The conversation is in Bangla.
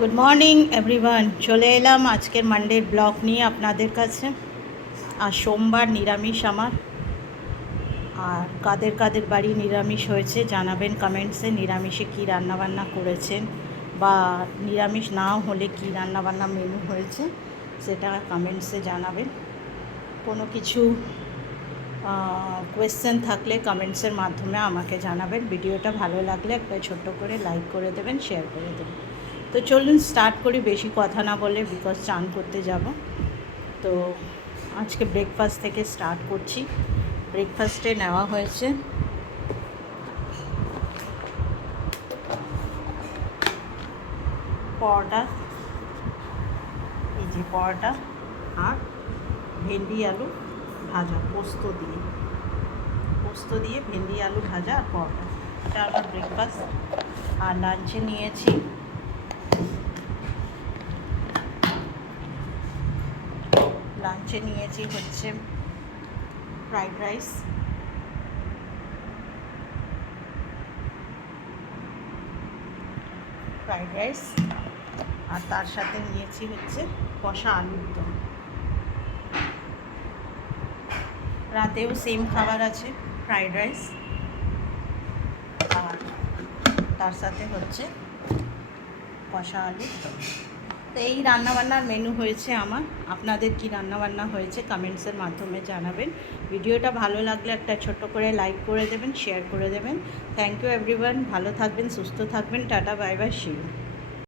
গুড মর্নিং এভরিওয়ান, চলে এলাম আজকের মানডের ব্লগ নিয়ে আপনাদের কাছে। আর সোমবার নিরামিষ আমার। আর কাদের কাদের বাড়ি নিরামিষ হয়েছে জানাবেন কমেন্টসে। নিরামিষে কী রান্নাবান্না করেছেন বা নিরামিষ নাও হলে কী রান্নাবান্না মেনু হয়েছে সেটা কমেন্টসে জানাবেন। কোনো কিছু কোয়েশ্চেন থাকলে কমেন্টসের মাধ্যমে আমাকে জানাবেন। ভিডিওটা ভালো লাগলে একটা ছোট্ট করে লাইক করে দেবেন, শেয়ার করে দেবেন। তো চলুন স্টার্ট করি, বেশি কথা না বলে, বিকজ চান করতে যাব। তো আজকে ব্রেকফাস্ট থেকে স্টার্ট করছি। ব্রেকফাস্টে নেওয়া হয়েছে পরোটা, এই যে পরোটা আর ভেন্ডি আলু ভাজা, পোস্ত দিয়ে ভেন্ডি আলু ভাজা আর পরোটা, এটা আমার ব্রেকফাস্ট। আর লাঞ্চে নিয়েছি হচ্ছে ফ্রাইড রাইস আর তার সাথে নিয়েছি হচ্ছে কষা আলুর দম। রাতেও সেম খাবার আছে, ফ্রাইড রাইস আর তার সাথে হচ্ছে কষা আলুর দম। তো এই রান্নাবান্নার মেনু হয়েছে আমার। আপনাদের কি রান্নাবান্না হয়েছে কমেন্টসের মাধ্যমে জানাবেন। ভিডিওটা ভালো লাগলে একটা ছোট্ট করে লাইক করে দেবেন, শেয়ার করে দেবেন। থ্যাংক ইউ এভরিওয়ান, ভালো থাকবেন, সুস্থ থাকবেন। Tata, bye bye, see you.